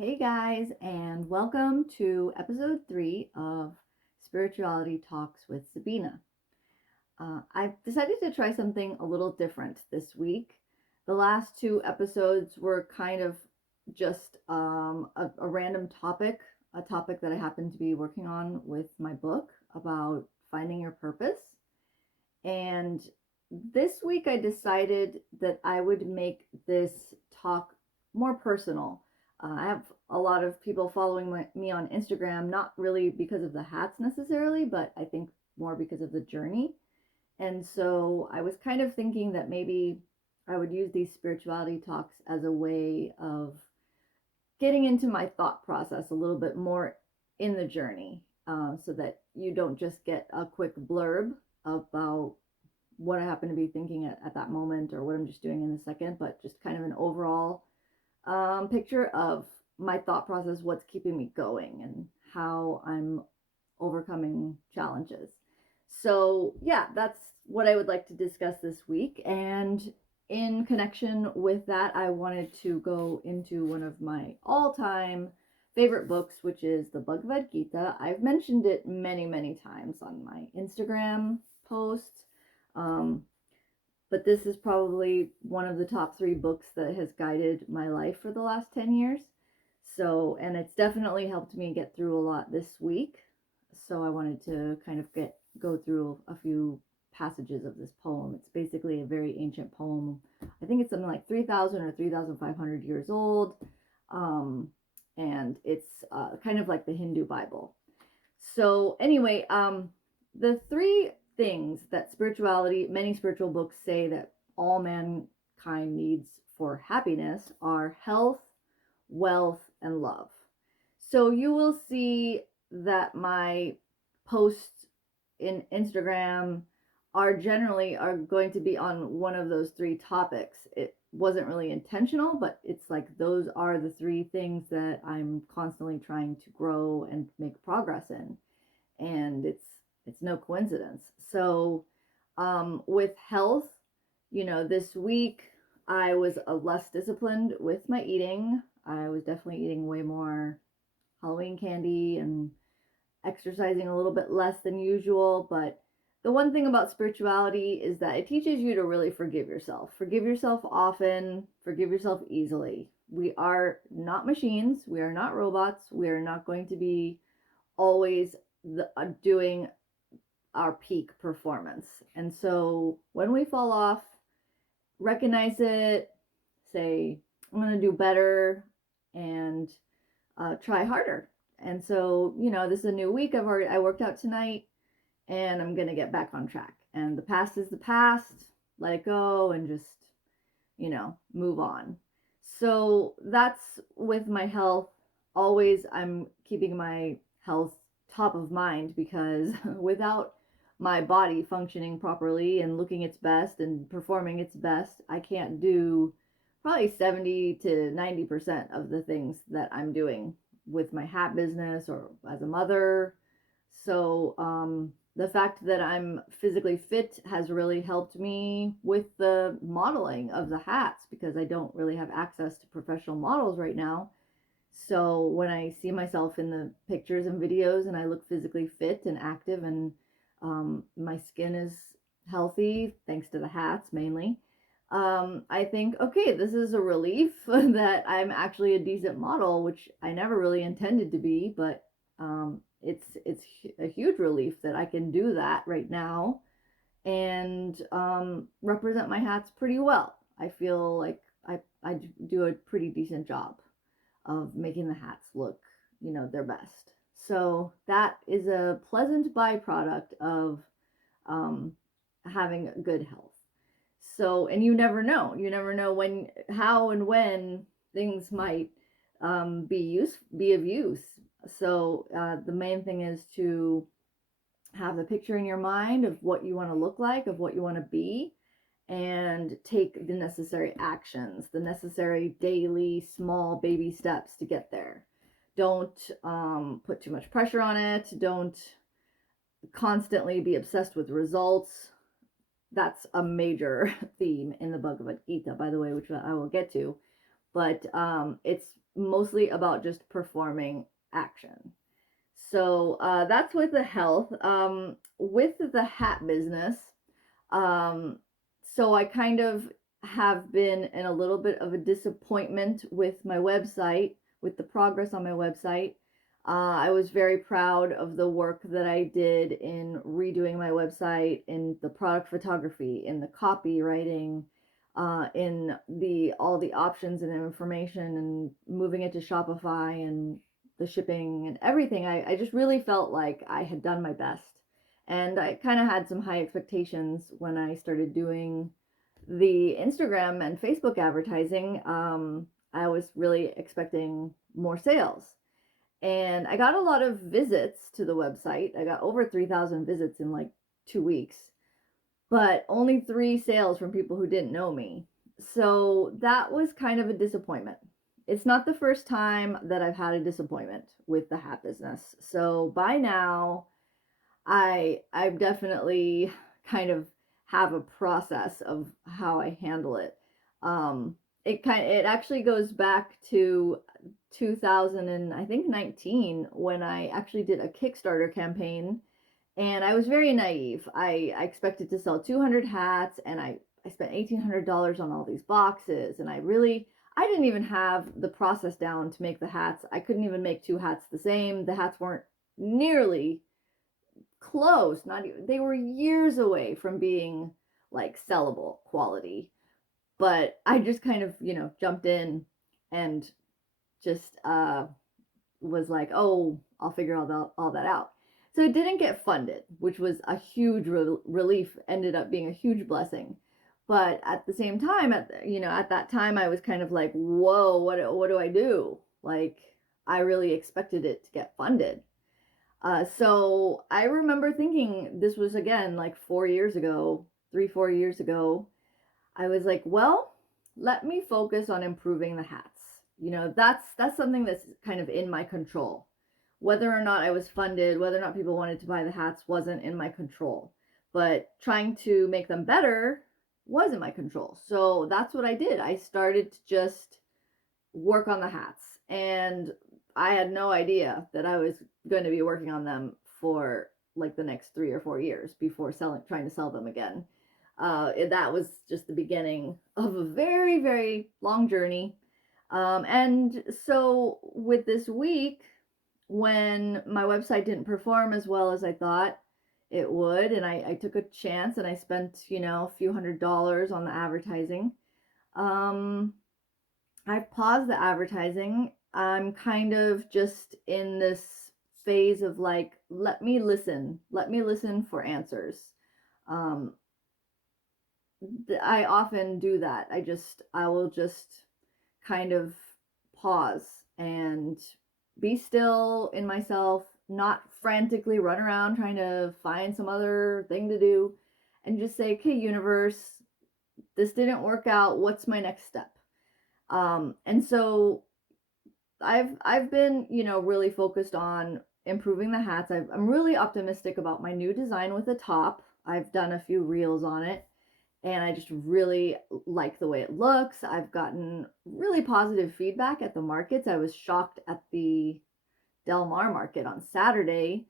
Hey guys, and welcome to episode 3 of Spirituality Talks with Sabina. I've decided to try something a little different this week. The last two episodes were kind of just a random topic, a topic that I happen to be working on with my book about finding your purpose. And this week I decided that I would make this talk more personal. I have a lot of people following me on Instagram, not really because of the hats necessarily, but I think more because of the journey. And so I was kind of thinking that maybe I would use these spirituality talks as a way of getting into my thought process a little bit more in the journey, so that you don't just get a quick blurb about what I happen to be thinking at that moment or what I'm just doing in a second, but just kind of an overall picture of my thought process, what's keeping me going, and how I'm overcoming challenges. So, yeah, that's what I would like to discuss this week. And in connection with that, I wanted to go into one of my all time favorite books, which is the Bhagavad Gita. I've mentioned it many, many times on my Instagram posts. Um, but this is probably one of the top 3 books that has guided my life for the last 10 years. So, and it's definitely helped me get through a lot this week. So I wanted to kind of go through a few passages of this poem. It's basically a very ancient poem. I think it's something like 3,000 or 3,500 years old. Um, and it's kind of like the Hindu Bible. So anyway, the 3 things that many spiritual books say that all mankind needs for happiness are health, wealth, and love. So you will see that my posts in Instagram are going to be on one of those 3 topics. It wasn't really intentional, but it's like those are the 3 things that I'm constantly trying to grow and make progress in. And it's no coincidence. So with health, this week I was less disciplined with my eating. I was definitely eating way more Halloween candy and exercising a little bit less than usual. But the one thing about spirituality is that it teaches you to really forgive yourself. Forgive yourself often, forgive yourself easily. We are not machines, we are not robots, we are not going to be always doing our peak performance. And so when we fall off, recognize it, say, I'm going to do better, and try harder. And so, this is a new week. I worked out tonight, and I'm going to get back on track. And the past is the past. Let it go and just, move on. So that's with my health. Always, I'm keeping my health top of mind, because without my body functioning properly and looking its best and performing its best, I can't do probably 70 to 90% of the things that I'm doing with my hat business or as a mother. So, the fact that I'm physically fit has really helped me with the modeling of the hats, because I don't really have access to professional models right now. So when I see myself in the pictures and videos and I look physically fit and active, and my skin is healthy thanks to the hats mainly, I think, okay, this is a relief that I'm actually a decent model, which I never really intended to be, but it's a huge relief that I can do that right now and represent my hats pretty well. I feel like I do a pretty decent job of making the hats look, their best. So that is a pleasant byproduct of um, having good health. So, and you never know how and when things might be of use. So the main thing is to have the picture in your mind of what you want to look like, of what you want to be, and take the necessary actions, the necessary daily small baby steps to get there. Don't put too much pressure on it. Don't constantly be obsessed with results. That's a major theme in the Bhagavad Gita, by the way, which I will get to. but it's mostly about just performing action. So that's with the health. With the hat business, um, so I kind of have been in a little bit of a disappointment with my website, with the progress on my website. I was very proud of the work that I did in redoing my website, in the product photography, in the copywriting, in the all the options and information, and moving it to Shopify and the shipping and everything. I just really felt like I had done my best. And I kind of had some high expectations when I started doing the Instagram and Facebook advertising. I was really expecting more sales. And I got a lot of visits to the website. I got over 3,000 visits in like 2 weeks, but only 3 sales from people who didn't know me. So that was kind of a disappointment. It's not the first time that I've had a disappointment with the hat business. So by now, I definitely kind of have a process of how I handle it. It actually goes back to 2000 and I think 19 when I actually did a Kickstarter campaign, and I was very naive. I expected to sell 200 hats, and I spent $1,800 on all these boxes, and I didn't even have the process down to make the hats. I couldn't even make 2 hats the same. The hats weren't nearly close. Not even, they were years away from being like sellable quality. But I just kind of, jumped in and just was like, oh, I'll figure all that out. So it didn't get funded, which was a huge relief, ended up being a huge blessing. But at the same time, at that time, I was kind of like, whoa, what do I do? Like, I really expected it to get funded. So I remember thinking, this was again like 4 years ago, 3, 4 years ago. I was like, well, let me focus on improving the hats. That's something that's kind of in my control. Whether or not I was funded, whether or not people wanted to buy the hats wasn't in my control. But trying to make them better was in my control. So that's what I did. I started to just work on the hats. And I had no idea that I was going to be working on them for like the next 3 or 4 years before trying to sell them again. That was just the beginning of a very, very long journey. And so with this week, when my website didn't perform as well as I thought it would, and I took a chance and I spent, a few $100s on the advertising. I've paused the advertising. I'm kind of just in this phase of like, let me listen for answers. Um, I often do that. I will just kind of pause and be still in myself, not frantically run around trying to find some other thing to do, and just say, okay, universe, this didn't work out. What's my next step? And so I've been, really focused on improving the hats. I'm really optimistic about my new design with the top. I've done a few reels on it, and I just really like the way it looks. I've gotten really positive feedback at the markets. I was shocked at the Del Mar market on Saturday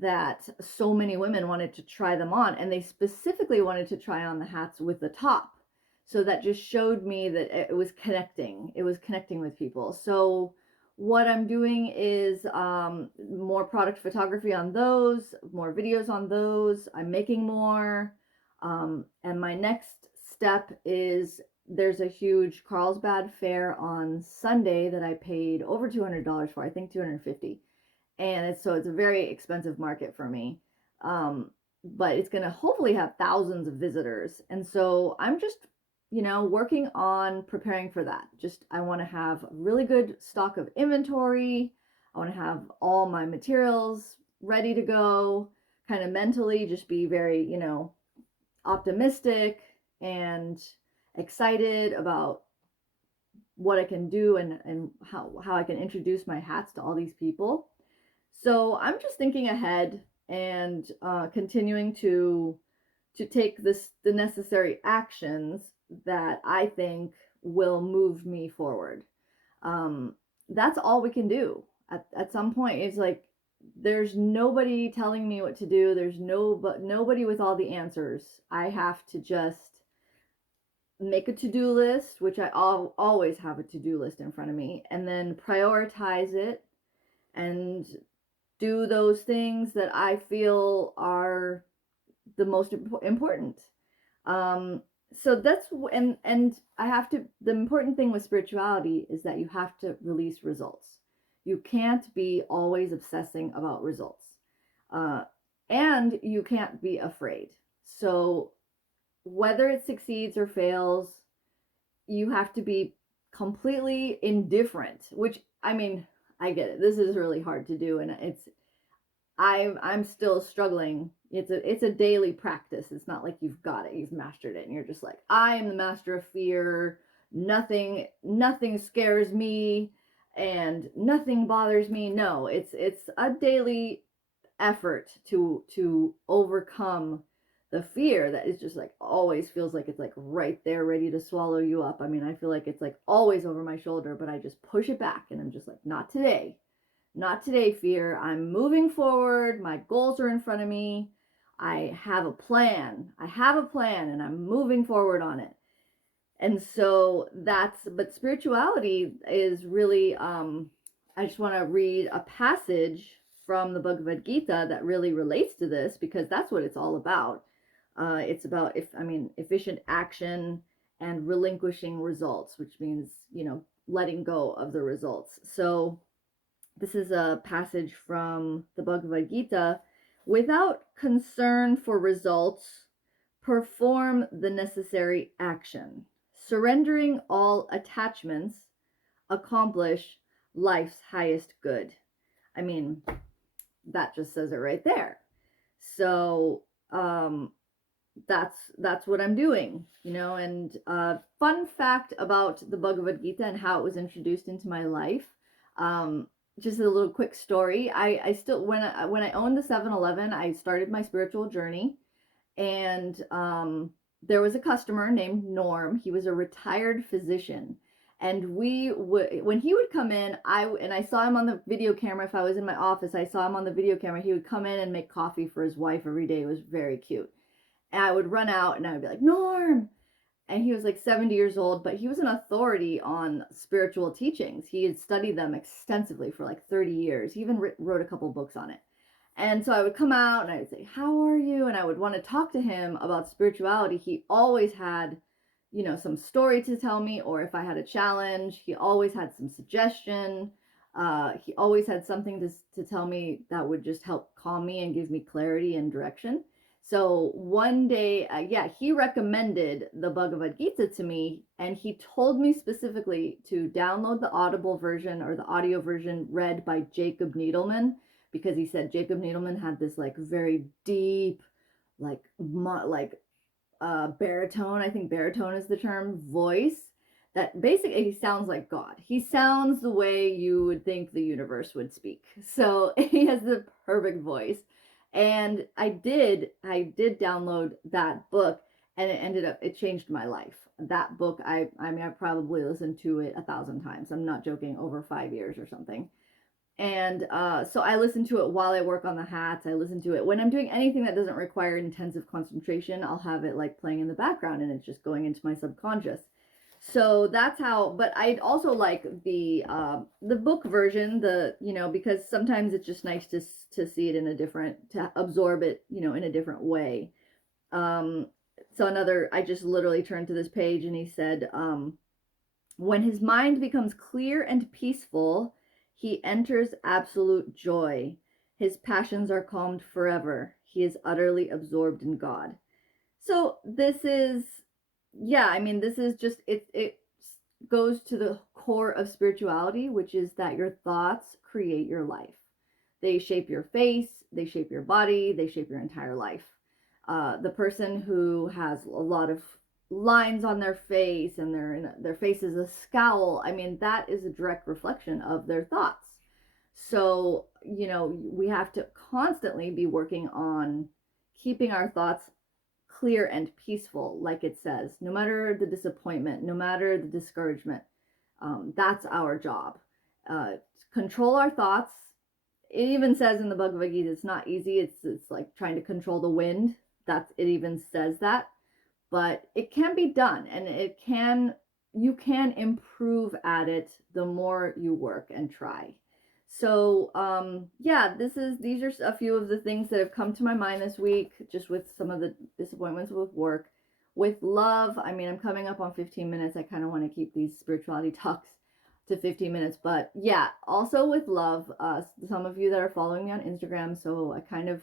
that so many women wanted to try them on, and they specifically wanted to try on the hats with the top. So that just showed me that it was connecting. It was connecting with people. So what I'm doing is more product photography on those, more videos on those. I'm making more. And my next step is there's a huge Carlsbad fair on Sunday that I paid over $200 for, I think 250. And it's a very expensive market for me. But it's going to hopefully have thousands of visitors. And so I'm just, working on preparing for that. I want to have a really good stock of inventory. I want to have all my materials ready to go, kind of mentally just be very, optimistic and excited about what I can do and how I can introduce my hats to all these people. So I'm just thinking ahead and continuing to take the necessary actions that I think will move me forward. That's all we can do. At some point, it's like there's nobody telling me what to do. There's nobody with all the answers. I have to just make a to-do list, which I always have a to-do list in front of me, and then prioritize it and do those things that I feel are the most important. Um, so that's and I have to. The important thing with spirituality is that you have to release results. You can't be always obsessing about results, uh, and you can't be afraid. So whether it succeeds or fails, you have to be completely indifferent. Which, I mean, I get it. This is really hard to do, and I'm still struggling. It's a daily practice. It's not like you've got it, you've mastered it, and you're just like, I am the master of fear. Nothing scares me, and nothing bothers me. No, it's a daily effort to overcome the fear that is just like always feels like it's like right there ready to swallow you up. I mean, I feel like it's like always over my shoulder, but I just push it back and I'm just like, not today. Not today, fear. I'm moving forward. My goals are in front of me. I have a plan. And I'm moving forward on it. And so but spirituality is really, I just want to read a passage from the Bhagavad Gita that really relates to this, because that's what it's all about. It's about, efficient action and relinquishing results, which means, letting go of the results. So this is a passage from the Bhagavad Gita. Without concern for results, perform the necessary action. Surrendering all attachments, accomplish life's highest good. I mean, that just says it right there. So, that's what I'm doing, and fun fact about the Bhagavad Gita and how it was introduced into my life. Just a little quick story. I still, when I owned the 7-Eleven, I started my spiritual journey, and there was a customer named Norm. He was a retired physician, and when he would come in, I saw him on the video camera. If I was in my office, I saw him on the video camera. He would come in and make coffee for his wife every day. It was very cute. And I would run out and I would be like, Norm. And he was like 70 years old, but he was an authority on spiritual teachings. He had studied them extensively for like 30 years. He even wrote a couple books on it. And so I would come out and I would say, how are you? And I would want to talk to him about spirituality. He always had, some story to tell me, or if I had a challenge, he always had some suggestion. He always had something to tell me that would just help calm me and give me clarity and direction. So one day, he recommended the Bhagavad Gita to me, and he told me specifically to download the Audible version or the audio version read by Jacob Needleman, because he said Jacob Needleman had this like very deep, baritone, I think baritone is the term, voice that basically he sounds like God. He sounds the way you would think the universe would speak. So he has the perfect voice. And I did download that book, and it changed my life. That book, I probably listened to it 1,000 times. I'm not joking, over 5 years or something. And so I listen to it while I work on the hats. I listen to it when I'm doing anything that doesn't require intensive concentration. I'll have it like playing in the background, and it's just going into my subconscious. So that's how. But I'd also like the book version, because sometimes it's just nice to see it to absorb it, in a different way. So I just literally turned to this page, and he said, when his mind becomes clear and peaceful, he enters absolute joy. His passions are calmed forever. He is utterly absorbed in God. So this is, this is just, it goes to the core of spirituality, which is that your thoughts create your life. They shape your face, they shape your body, they shape your entire life. The person who has a lot of lines on their face and their face is a scowl, that is a direct reflection of their thoughts. So, we have to constantly be working on keeping our thoughts clear and peaceful, like it says, no matter the disappointment, no matter the discouragement. That's our job. Control our thoughts. It even says in the Bhagavad Gita, it's not easy. It's like trying to control the wind. It even says that, but it can be done, and you can improve at it the more you work and try. So yeah, these are a few of the things that have come to my mind this week, just with some of the disappointments with work. With love, I mean, I'm coming up on 15 minutes. I kind of want to keep these spirituality talks to 15 minutes, but yeah, also with love, some of you that are following me on Instagram, so I kind of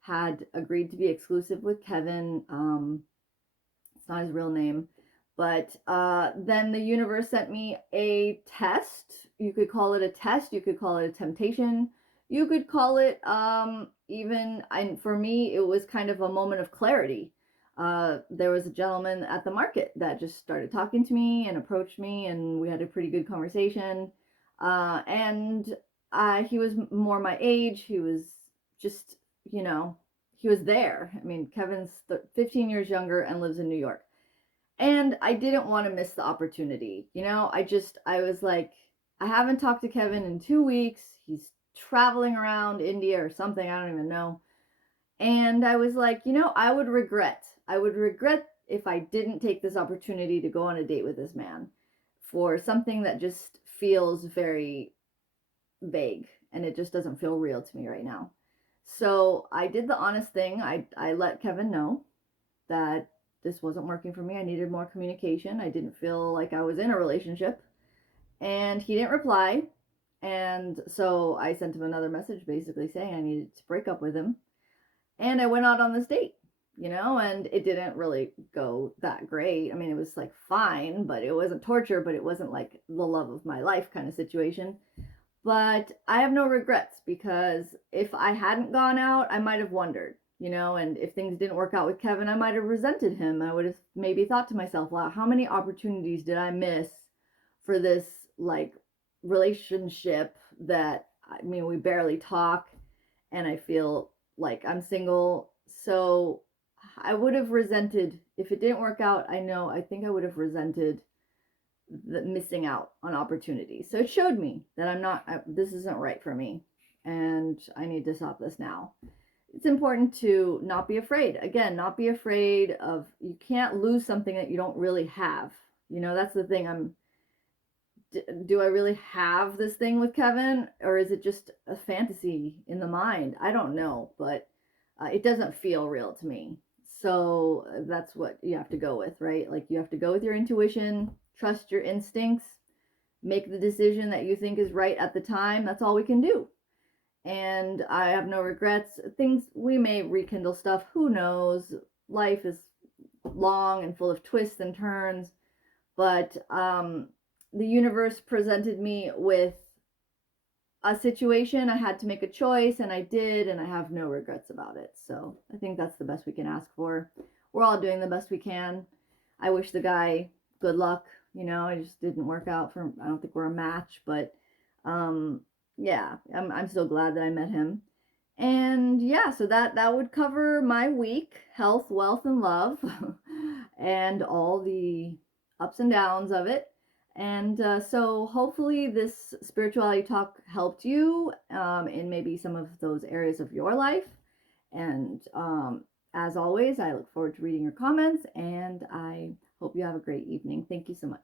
had agreed to be exclusive with Kevin. It's not his real name, but then the universe sent me a test. You could call it a test, you could call it a temptation, you could call it even, and for me it was kind of a moment of clarity. There was a gentleman at the market that just started talking to me and approached me, and we had a pretty good conversation. And he was more my age. He was just, you know, he was there. I mean, Kevin's 15 years younger and lives in New York. And I didn't want to miss the opportunity. I was like, I haven't talked to Kevin in 2 weeks. He's traveling around India or something. I don't even know. And I was like, I would regret if I didn't take this opportunity to go on a date with this man for something that just feels very vague, and it just doesn't feel real to me right now. So I did the honest thing. I let Kevin know that this wasn't working for me. I needed more communication. I didn't feel like I was in a relationship. And he didn't reply. And so I sent him another message basically saying I needed to break up with him. And I went out on this date, and it didn't really go that great. I mean, it was like fine, but it wasn't torture, but it wasn't like the love of my life kind of situation. But I have no regrets, because if I hadn't gone out, I might have wondered, and if things didn't work out with Kevin, I might have resented him. I would have maybe thought to myself, wow, how many opportunities did I miss for this like relationship that, I mean, we barely talk, and I feel like I'm single. So I would have resented, if it didn't work out, I think I would have resented the missing out on opportunities. So it showed me that this isn't right for me, and I need to stop this now. It's important to not be afraid. Again, not be afraid of, you can't lose something that you don't really have. That's the thing. Do I really have this thing with Kevin, or is it just a fantasy in the mind? I don't know, but it doesn't feel real to me. So that's what you have to go with, right? Like, you have to go with your intuition, trust your instincts, make the decision that you think is right at the time. That's all we can do. And I have no regrets. We may rekindle stuff. Who knows? Life is long and full of twists and turns. But the universe presented me with a situation. I had to make a choice, and I did, and I have no regrets about it. So I think that's the best we can ask for. We're all doing the best we can. I wish the guy good luck. It just didn't work out I don't think we're a match, but yeah, I'm still glad that I met him. And yeah, so that would cover my week: health, wealth, and love, and all the ups and downs of it. And so hopefully this spirituality talk helped you in maybe some of those areas of your life. And as always, I look forward to reading your comments, and I hope you have a great evening. Thank you so much.